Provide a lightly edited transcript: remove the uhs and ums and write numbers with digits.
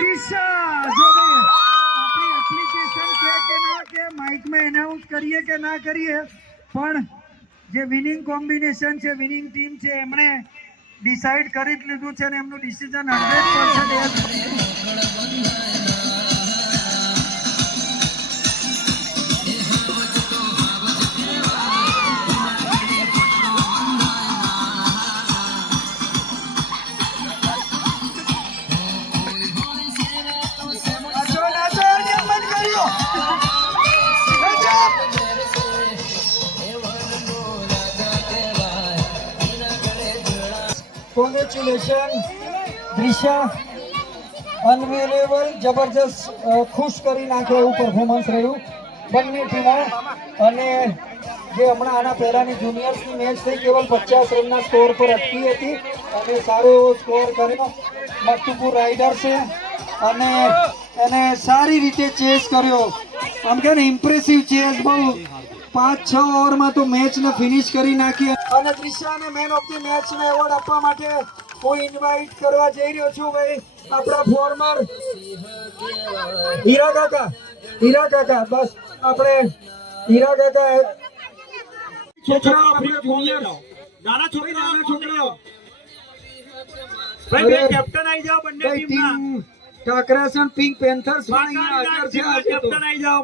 દિશા જો ભાઈ આપણી એપ્લિકેશન કે ના કે માઇકમાં એનાઉન્સ કરીએ કે ના કરીએ પણ જે વિનિંગ કોમ્બિનેશન છે વિનિંગ ટીમ છે એમણે ડિસાઈડ કરી જ લીધું છે અને એમનું ડિસિઝન 100% કોંગ્રેચ્યુલેશન દિશા અનબિલિવેબલ જબરજસ્ત ખુશ કરી નાખે એવું પરફોર્મન્સ રહ્યું બંને ટીમો અને જે હમણાં આના પહેલાની જુનિયર્સની મેચ થઈ કેવલ 50 રનના સ્કોર પર અટકી હતી અને સારો એવો સ્કોર કર્યો મક્તુપુર રાઇડર્સે અને એને સારી રીતે ચેસ કર્યો આમ કે ને ઇમ્પ્રેસિવ ચેસ બહુ 5-6 ઓવરમાં તો મેચને ફિનિશ કરી નાખી અને દિશાને મેન ઓફ ધી મેચનો એવોર્ડ આપવા માટે હું ઇન્વાઇટ કરવા જઈ રહ્યો છું ભાઈ આપણા ફોર્મર હીરા કાકા બસ આપણે હીરા કાકા છોકરાઓ આપણા જુનિયર નાના છોકરાઓ ભાઈ બે કેપ્ટન આવી જાઓ બંને ટીમના કાકરાસન પિંક પેન્થર્સ પણ અહીંયા હાજર છે કેપ્ટન આવી જાઓ